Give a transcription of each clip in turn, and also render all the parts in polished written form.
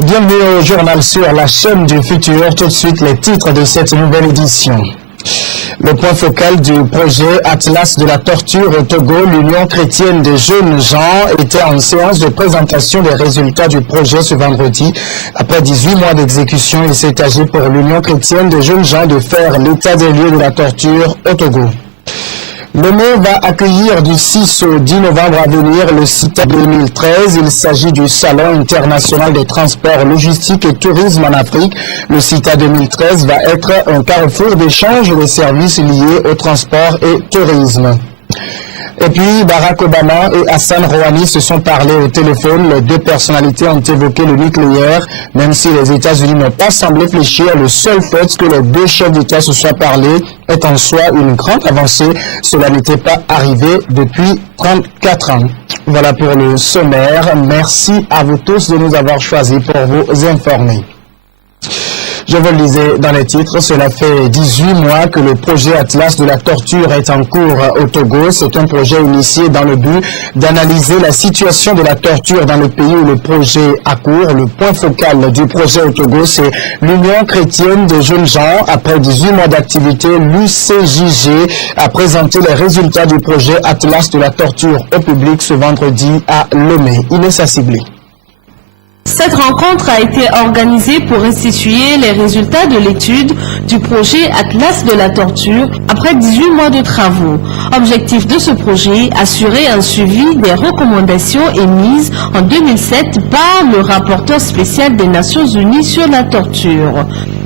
Bienvenue au journal sur la chaîne du futur. Tout de suite, les titres de cette nouvelle édition. Le point focal du projet Atlas de la torture au Togo, l'Union chrétienne des jeunes gens, était en séance de présentation des résultats du projet ce vendredi. Après 18 mois d'exécution, il s'est agi pour l'Union chrétienne des jeunes gens de faire l'état des lieux de la torture au Togo. Lomé va accueillir du 6 au 10 novembre à venir le CITA 2013. Il s'agit du Salon international des transports, logistique et tourisme en Afrique. Le CITA 2013 va être un carrefour d'échange des services liés au transport et tourisme. Et puis, Barack Obama et Hassan Rouhani se sont parlé au téléphone. Les deux personnalités ont évoqué le nucléaire, même si les États-Unis n'ont pas semblé fléchir. Le seul fait que les deux chefs d'État se soient parlé est en soi une grande avancée. Cela n'était pas arrivé depuis 34 ans. Voilà pour le sommaire. Merci à vous tous de nous avoir choisis pour vous informer. Je vous le disais dans les titres, cela fait 18 mois que le projet Atlas de la torture est en cours au Togo. C'est un projet initié dans le but d'analyser la situation de la torture dans le pays où le projet a cours. Le point focal du projet au Togo, c'est l'Union chrétienne des jeunes gens. Après 18 mois d'activité, l'UCJG a présenté les résultats du projet Atlas de la torture au public ce vendredi à Lomé. Inès Sibley. Cette rencontre a été organisée pour restituer les résultats de l'étude du projet Atlas de la torture après 18 mois de travaux. Objectif de ce projet, assurer un suivi des recommandations émises en 2007 par le rapporteur spécial des Nations Unies sur la torture.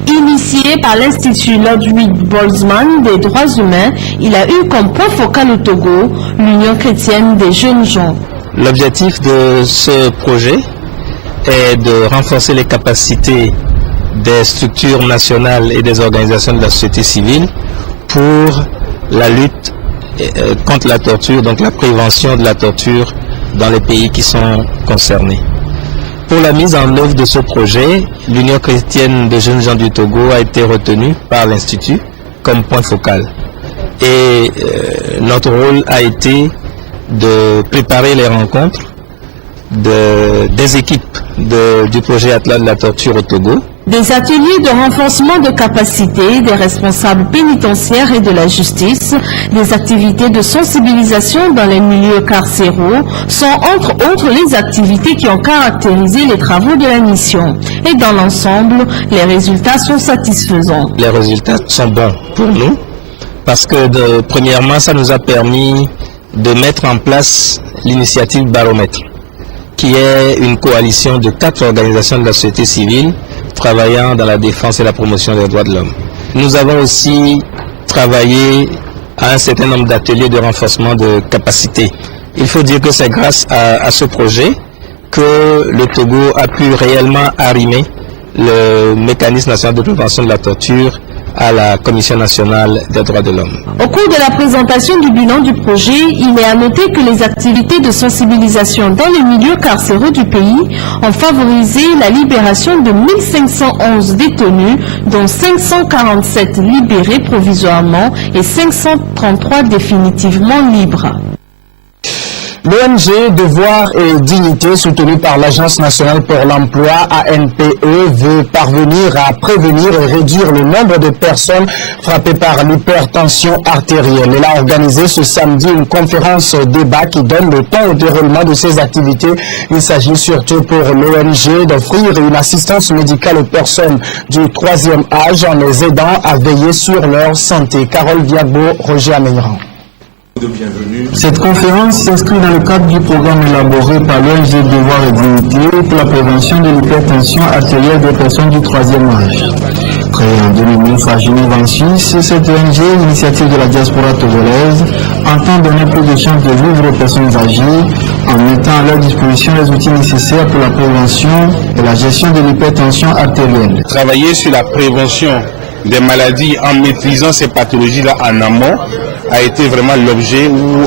Initié par l'Institut Ludwig Boltzmann des droits humains, il a eu comme point focal au Togo l'Union chrétienne des jeunes gens. L'objectif de ce projet est de renforcer les capacités des structures nationales et des organisations de la société civile pour la lutte contre la torture, donc la prévention de la torture dans les pays qui sont concernés. Pour la mise en œuvre de ce projet, l'Union chrétienne des jeunes gens du Togo a été retenue par l'Institut comme point focal. Et notre rôle a été de préparer les rencontres des équipes du projet Atlas de la torture au Togo. Des ateliers de renforcement de capacité des responsables pénitentiaires et de la justice, des activités de sensibilisation dans les milieux carcéraux sont entre autres les activités qui ont caractérisé les travaux de la mission. Et dans l'ensemble, les résultats sont satisfaisants. Les résultats sont bons pour nous parce que premièrement, ça nous a permis de mettre en place l'initiative Baromètre, qui est une coalition de 4 organisations de la société civile travaillant dans la défense et la promotion des droits de l'homme. Nous avons aussi travaillé à un certain nombre d'ateliers de renforcement de capacité. Il faut dire que c'est grâce à ce projet que le Togo a pu réellement arrimer le mécanisme national de prévention de la torture à la Commission nationale des droits de l'homme. Au cours de la présentation du bilan du projet, il est à noter que les activités de sensibilisation dans les milieux carcéraux du pays ont favorisé la libération de 1511 détenus, dont 547 libérés provisoirement et 533 définitivement libres. L'ONG Devoir et Dignité, soutenue par l'Agence nationale pour l'emploi ANPE, veut parvenir à prévenir et réduire le nombre de personnes frappées par l'hypertension artérielle. Elle a organisé ce samedi une conférence débat qui donne le temps au déroulement de ces activités. Il s'agit surtout pour l'ONG d'offrir une assistance médicale aux personnes du 3e âge en les aidant à veiller sur leur santé. Carole Diabo, Roger Ameyran. Cette conférence s'inscrit dans le cadre du programme élaboré par l'ONG Devoir et Dignité pour la prévention de l'hypertension artérielle des personnes du 3e âge. Créée en 2009 à Genève en Suisse, cette ONG, l'initiative de la diaspora togolaise, entend donner plus de chances de vivre aux personnes âgées en mettant à leur disposition les outils nécessaires pour la prévention et la gestion de l'hypertension artérielle. Travailler sur la prévention des maladies en maîtrisant ces pathologies-là en amont a été vraiment l'objet ou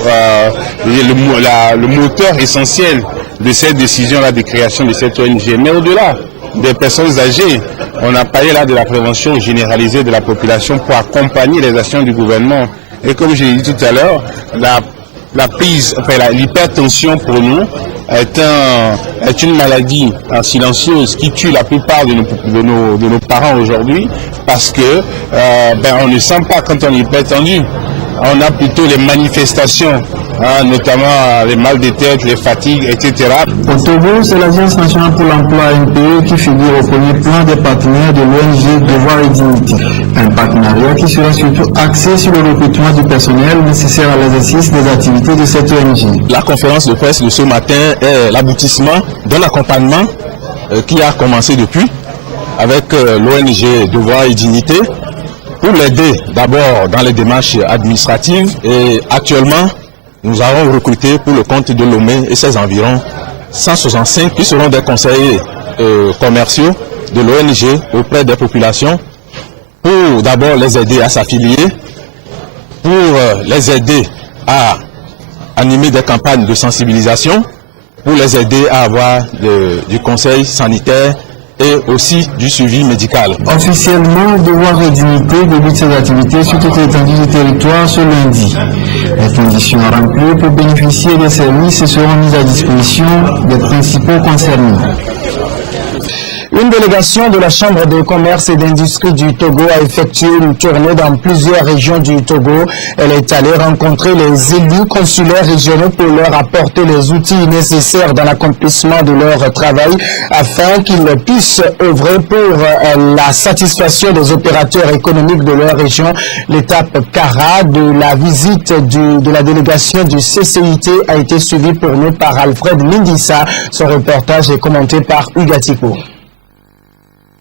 le moteur essentiel de cette décision-là de création de cette ONG. Mais au-delà des personnes âgées, on a parlé là de la prévention généralisée de la population pour accompagner les actions du gouvernement. Et comme je l'ai dit tout à l'heure, la l'hypertension pour nous est une maladie silencieuse qui tue la plupart de nos parents aujourd'hui parce que on ne sent pas quand on est hypertendu. On a plutôt les manifestations, notamment les mal de tête, les fatigues, etc. Au Togo, c'est l'Agence nationale pour l'emploi ANPE qui figure au premier plan des partenaires de l'ONG Devoir et Dignité. Un partenariat qui sera surtout axé sur le recrutement du personnel nécessaire à l'exercice des activités de cette ONG. La conférence de presse de ce matin est l'aboutissement d'un accompagnement qui a commencé depuis avec l'ONG Devoir et Dignité, pour l'aider d'abord dans les démarches administratives, et actuellement nous avons recruté pour le compte de Lomé et ses environs 165 qui seront des conseillers commerciaux de l'ONG auprès des populations pour d'abord les aider à s'affilier, pour les aider à animer des campagnes de sensibilisation, pour les aider à avoir du conseil sanitaire et aussi du suivi médical. Officiellement, Devoir et Dignité débute ses activités sur toute l'étendue du territoire ce lundi. Les conditions remplies pour bénéficier des services seront mises à disposition des principaux concernés. Une délégation de la Chambre de commerce et d'industrie du Togo a effectué une tournée dans plusieurs régions du Togo. Elle est allée rencontrer les élus consulaires régionaux pour leur apporter les outils nécessaires dans l'accomplissement de leur travail afin qu'ils puissent œuvrer pour la satisfaction des opérateurs économiques de leur région. L'étape Kara de la visite de la délégation du CCIT a été suivie pour nous par Alfred Mindissa. Son reportage est commenté par Ugatipo.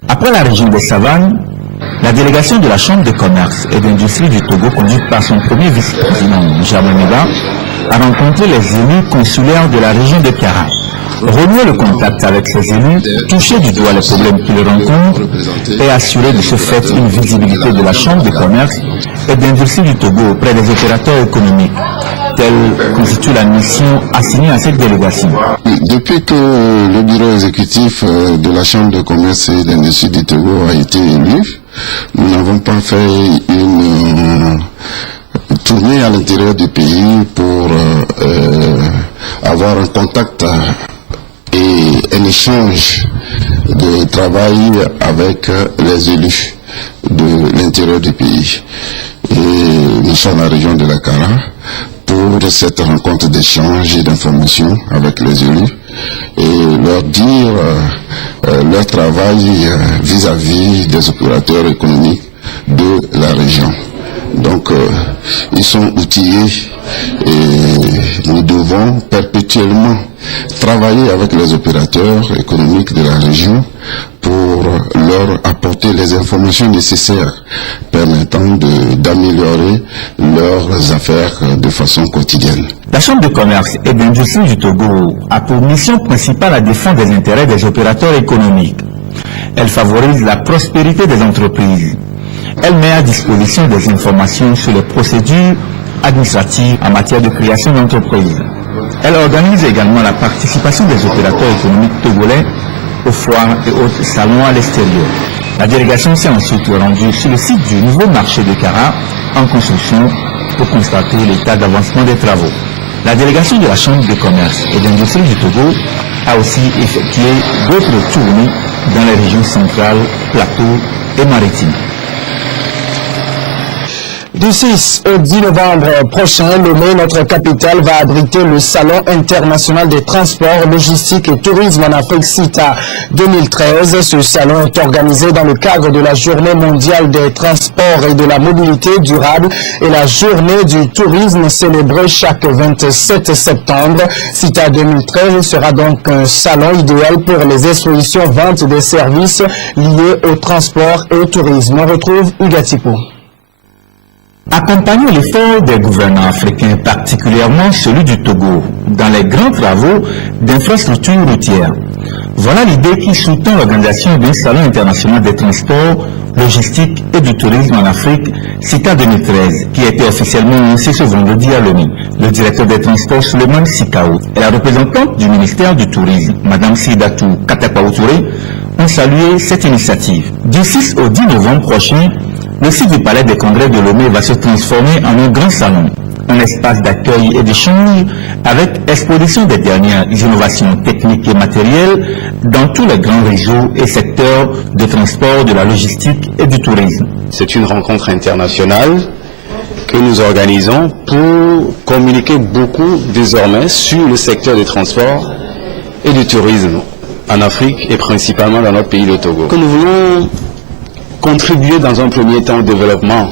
Après la région des Savanes, la délégation de la Chambre de commerce et d'industrie du Togo, conduite par son premier vice-président, Germain Meba, a rencontré les élus consulaires de la région de Kara. Renouer le contact avec ces élus, toucher du doigt les problèmes qu'ils rencontrent et assurer de ce fait une visibilité de la Chambre de commerce et d'industrie du Togo auprès des opérateurs économiques. Telle constitue la mission assignée à cette délégation. Depuis que le bureau exécutif de la Chambre de commerce et d'industrie du Togo a été élu, nous n'avons pas fait une tournée à l'intérieur du pays pour avoir un contact et un échange de travail avec les élus de l'intérieur du pays. Et nous sommes dans la région de la Kara pour cette rencontre d'échange et d'information avec les élus et leur dire leur travail vis-à-vis des opérateurs économiques de la région. Donc ils sont outillés et nous devons perpétuellement travailler avec les opérateurs économiques de la région pour leur apporter les informations nécessaires permettant d'améliorer leurs affaires de façon quotidienne. La Chambre de commerce et d'industrie du Togo a pour mission principale la défense des intérêts des opérateurs économiques. Elle favorise la prospérité des entreprises. Elle met à disposition des informations sur les procédures administratives en matière de création d'entreprises. Elle organise également la participation des opérateurs économiques togolais aux foires et autres salons à l'extérieur. La délégation s'est ensuite rendue sur le site du nouveau marché de Kara en construction pour constater l'état d'avancement des travaux. La délégation de la Chambre de commerce et d'industrie du Togo a aussi effectué d'autres tournées dans les régions centrales, plateaux et maritimes. Du 6 au 10 novembre prochain, Lomé, notre capitale, va abriter le Salon international des transports, logistique et tourisme en Afrique CITA 2013. Ce salon est organisé dans le cadre de la Journée mondiale des transports et de la mobilité durable et la Journée du tourisme célébrée chaque 27 septembre. CITA 2013 sera donc un salon idéal pour les expositions ventes des services liés au transport et au tourisme. On retrouve Ugatipo. Accompagnons l'effort des gouvernements africains, particulièrement celui du Togo, dans les grands travaux d'infrastructures routières. Voilà l'idée qui sous-tend l'organisation d'un salon international des transports, logistique et du tourisme en Afrique, CITA 2013, qui a été officiellement lancé ce vendredi à Lomé. Le directeur des transports, Suleiman Sikao, et la représentante du ministère du Tourisme, Mme Sidatou Katakwaoutouré, ont salué cette initiative. Du 6 au 10 novembre prochain, le site du Palais des Congrès de Lomé va se transformer en un grand salon. un espace d'accueil et d'échange avec exposition des dernières innovations techniques et matérielles dans tous les grands réseaux et secteurs de transport, de la logistique et du tourisme. C'est une rencontre internationale que nous organisons pour communiquer beaucoup désormais sur le secteur des transports et du tourisme en Afrique et principalement dans notre pays, le Togo. Que nous voulons contribuer dans un premier temps au développement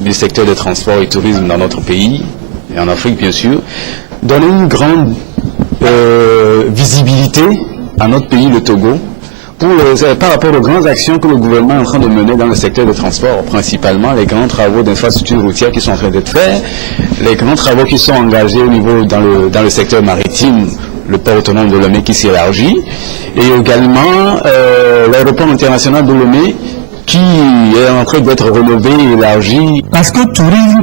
du secteur des transports et du tourisme dans notre pays et en Afrique bien sûr, donner une grande visibilité à notre pays, le Togo, par rapport aux grandes actions que le gouvernement est en train de mener dans le secteur des transports, principalement les grands travaux d'infrastructures routières qui sont en train d'être faits, les grands travaux qui sont engagés au niveau dans le secteur maritime, le port autonome de Lomé qui s'élargit, et également l'aéroport international de Lomé qui est en train d'être rénové et élargi. Parce que tourisme